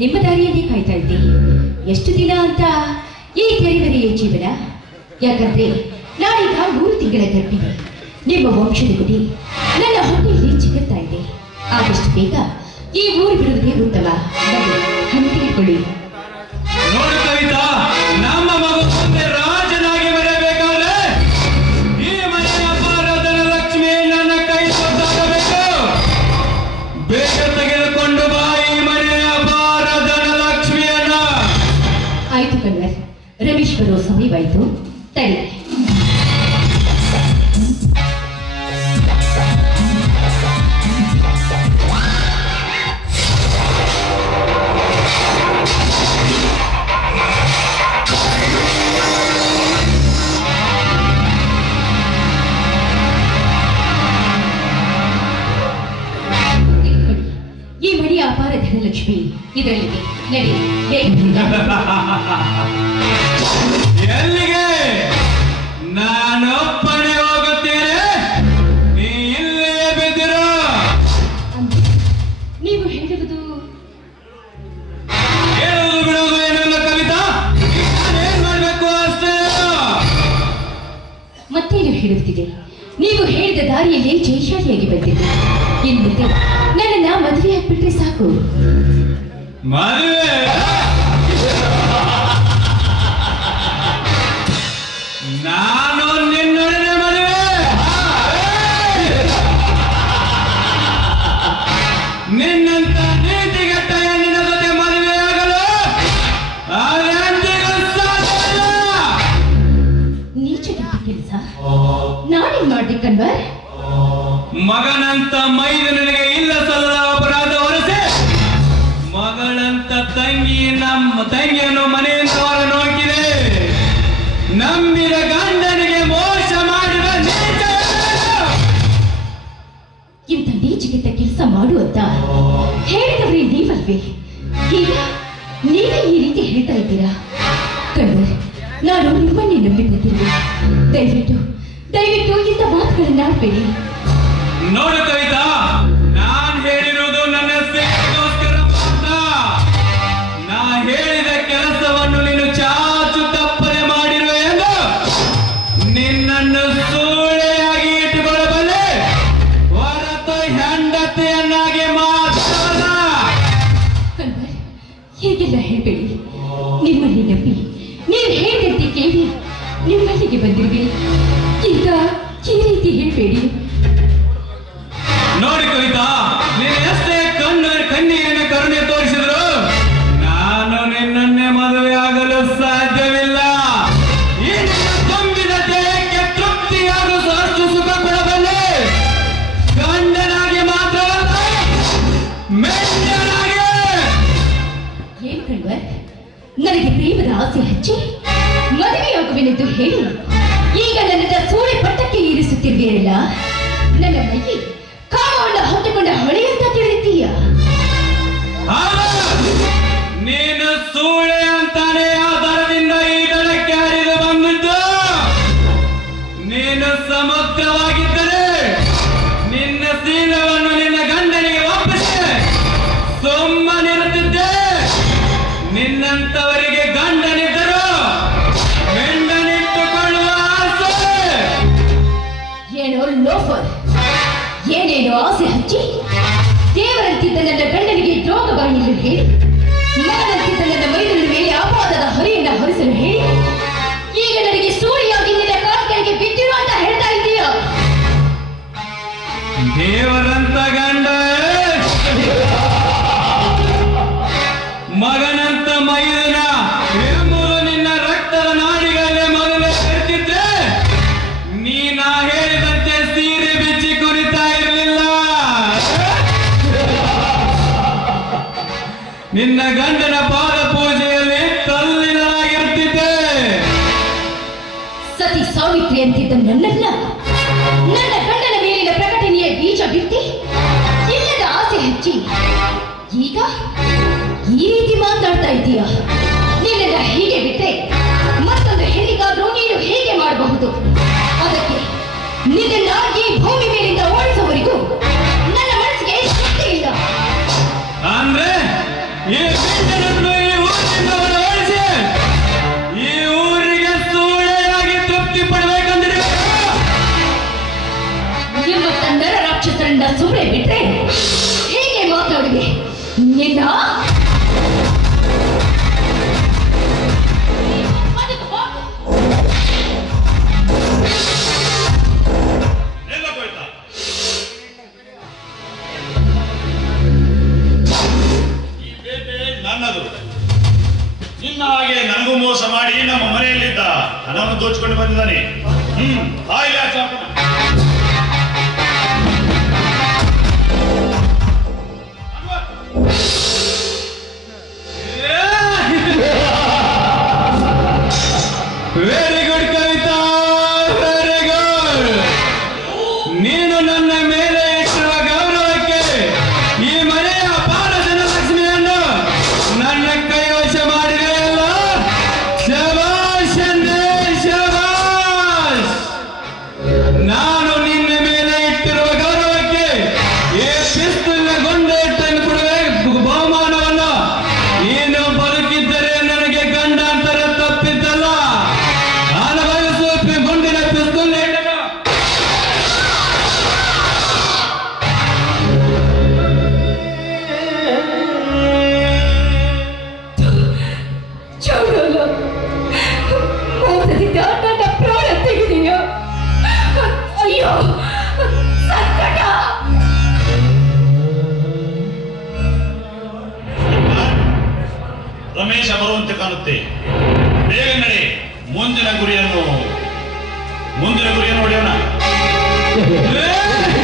ನಿಮ್ಮ ದಾರಿಯಲ್ಲಿ ಕಾಯ್ತಾ ಇದ್ದೀನಿ ಎಷ್ಟು ದಿನ ಅಂತ ಈ ತೆರೆಮರೆಯ ಜೀವನ? ಯಾಕಂದ್ರೆ ನಾನೀಗ ಮೂರು ತಿಂಗಳ ಗರ್ಭಿಣಿ. ನಿಮ್ಮ ವಂಶದ ಗುಡಿ ನನ್ನ ಹೊಟ್ಟೆಯಲ್ಲಿ ಚಿಗುತ್ತಾ ಇದೆ. ಆದಷ್ಟು ಬೇಗ ಈ ಊರು ಬಿಡುವುದೇ ಉತ್ತಮ. ಬನ್ನಿ, ಆಯ್ತು ಕಣ್ವರ್ ರಮೇಶ್ ಬರೋ ಸಮಯವಾಯ್ತು ತಡಿ ಹೇಳುತ್ತಿದೆ ನೀವು ಹೇಳಿದ ದಾರಿಯಲ್ಲಿ ಜಯಶಾಲಿಯಾಗಿ ಬಂದಿದೆ ಇನ್ನು ನನ್ನ ಮದುವೆ ಆಗ್ಬಿಟ್ರೆ ಸಾಕು. ನಾನೇನ್ ಮಾಡ್ದೆ ಮಗನಂತ ಮಗನಂತ ಮೈದನಿಗೆ ಇಲ್ಲ ಸಲ್ಲದ ಅಪರಾಧ ಹೊರಸೆ. ಮಗಳಂತ ತಂಗಿ ನಮ್ಮ ತಂಗಿಯನ್ನು ಮನೆಯಿಂದ ಹೊರ ನೋಕಿದೆ ನಂಬಿದ ಗಂಡನಿಗೆ ಮೋಸ ಮಾಡಿದ ಇಂಥ ನೀಚಿಗಿಂತ ಕೆಲಸ ಮಾಡುವಂತ ಹೇಳಿದವ್ರೆ ನೀವಲ್ವೇ? ಈಗ ನೀವೇ ಈ ರೀತಿ ಹೇಳ್ತಾ ಇದ್ದೀರಾ? ಕಣ್ವರ್ ನಾನು ನಿಮ್ಮನ್ನೇ ನಂಬಿ ಬಂದಿರುವೆ ದಯವಿಟ್ಟು ದಯವಿಟ್ಟು ಇಂಥ ಮಾತುಗಳನ್ನ ಆಡ್ಬೇಡಿ. ನೋಡು ಕವಿತಾ ನಾನ್ ಹೇಳಿರುವುದು ನನ್ನ ಸೇವೆಗೋಸ್ಕರ ಮಾತ್ರ. ನಾ ಹೇಳಿದ ಕೆಲಸವನ್ನು ನೀನು ಚಾಚು ತಪ್ಪನೆ ಮಾಡಿರುವೆ ಎಂದು ನಿನ್ನನ್ನು ಸೂಳೆಯಾಗಿ ಇಟ್ಟುಕೊಳ್ಳಬಲ್ಲೆ. ಹೊರತು ಹೆಂಡತಿಯನ್ನಾಗಿ ಮಾತ್ರ ಹೀಗೆಲ್ಲ ಹೇಳ್ಬೇಡಿ. ನಿಮ್ಮಲ್ಲಿ ನಂಬಿ ನೀವು ಹೇಳಿದಂತೆ ಕೇಳಿ ನಿಮ್ಮಲ್ಲಿಗೆ ಬಂದಿರುವೆ. ಈಗ ಈ ರೀತಿ ಹೇಳಬೇಡಿ. ನೋಡಿ ಕವಿತಾ. ಇರಿಸುತ್ತಿರುವೆಯಲ್ಲ ನನ್ನ ಮೈಗೆ ಕಾಮವನ್ನು ಹೊತ್ತುಕೊಂಡ ಹೊಳೆ ಅಂತ ತಿಳಿದೀಯ. ನೀನು ಸೂಳೆ ಅಂತಾನೆ ಆಧಾರದಿಂದ ಈ ದಡಕ್ಕೆ ಹರಿದು ಬಂದಿದ್ದು. ನೀನು ಸಮಗ್ರವಾಗಿದ್ದರೆ ನಿನ್ನ ಸೀಲವನ್ನು ಲೋಫರ್ ಏನೇನೋ ಆಸೆ ಹಚ್ಚಿ, ದೇವರಂತಿದ್ದ ನನ್ನ ಗಂಡನಿಗೆ ದ್ರೋಹವಾಣಿಯನ್ನು ಹೇಳಿ ಮಗನಂತಿದ್ದ ನನ್ನ ಮೈದನ ಮೇಲೆ ಅಪವಾದದ ಹರಿಯನ್ನ ಹರಿಸಲು ಹೇಳಿ, ಈಗ ನನಗೆ ಸೂಳಿಯಾಗಿ ನಿನ್ನ ಕಾಲ್ಗಳಿಗೆ ಬಿದ್ದಿರು ಅಂತ ಹೇಳ್ತಾ ಇದೀಯ ದೇವರಂತ ಗಂಡ. ಮಗನಂತ ಮೈದನ ನಿನ್ನ ರಕ್ತದ ನಾಡಿಗಳೇ ಮೊದಲೇ ಹೇಳ್ತಿದ್ದೆ ನೀನ ನಿನ್ನ ಗಂಡನ ಪಾದ ಪೂಜೆಯಲ್ಲಿ ತಲ್ಲಿನಾಗಿರ್ತಿದ್ದೆ ಸತಿ ಸಾವಿತ್ರಿ ಅಂತಿದ್ದ ನನ್ನನ್ನ, ನನ್ನ ಗಂಡನ ಮೇಲಿನ ಪ್ರಕಟಣೆಯ ಬೀಜ ಬಿತ್ತಿ ಇಲ್ಲದ ಆಸೆ ಹಚ್ಚಿ, ಈಗ ಈ ರೀತಿ ಮಾತಾಡ್ತಾ ಇದ್ದೀಯ? ನಿನ್ನ ಹೀಗೆ ಬಿಟ್ಟೆ ಮತ್ತೊಂದು ಹೆಣ್ಣಿಗಾದ್ರೂ ನೀನು ಹೇಗೆ ಮಾಡಬಹುದು? ಅದಕ್ಕೆ ನಿನ್ನ ಭೂಮಿ ಮತ್ತು ನರ ರಾಕ್ಷಸರಿಂದ ಸುಮ್ಮನೆ ಬಿಟ್ರೆ ಹೇಗೆ ಮಾತಾಡಿದೆ? ನಿನ್ನ? ನಿನ್ನ ಹಾಗೆ ನನಗೂ ಮೋಸ ಮಾಡಿ ನಮ್ಮ ಮನೆಯಲ್ಲಿದ್ದ ಹಣವನ್ನು ದೋಚಿಕೊಂಡು ಬಂದಿದ್ದಾನೆ. ಹ್ಮ್ ಆಯ್ಲ ಬರುವಂತೆ ಕಾಣುತ್ತೆ ಬೇಗ ನಡೆ ಮುಂದಿನ ಗುರಿಯನ್ನು ಮುಂದಿನ ಗುರಿಯನ್ನು ಏ!